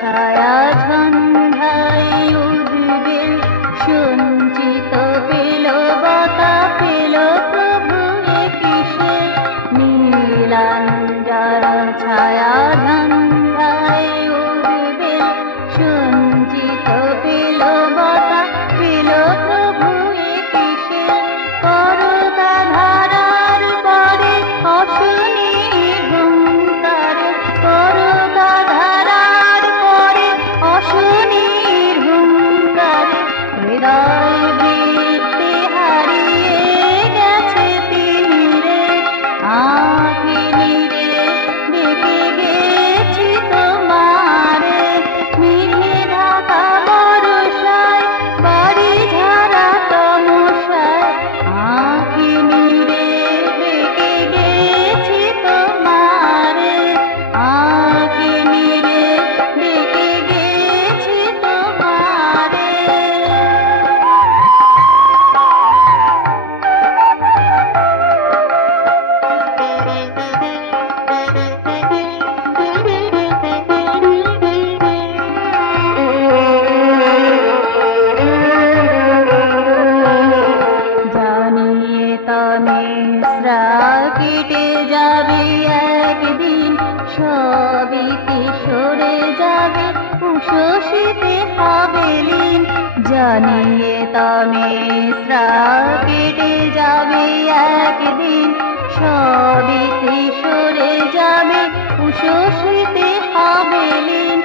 ছায়া ঝঞ্ঝায় উঠবে সঞ্চিত পেল বতা পেল প্রভু এ কিসে নীলাঞ্জন ছায়া ঝঞ্ঝায় উঠবে সঞ্চিত পেল বতা পেল প্রভু এ কিসে করতা ধারার পরে অশনি হুঙ্কারে করতা ধারার পরে অশনির হুঙ্কারে হৃদয় বৃত্তি হারিয়ে গেছে তিনি রে আঁখিনি রে দেখে গেছি তোমারে মেঘে ঢাকা বর্ষায় বাড়ি ঝাড়া তমসায় আঁখিনি রে দেখে গেছি তোমারে আঁখিনি রে দেখে গেছি তোমারে। জানিয়ে তনে কেটে যাবে একদিন সবিতে সরে যাবে উষসীতে হবে লীন জানিয়ে তনে কেটে যাবে একদিন সবিতে সরে যাবে উষসীতে হবে লীন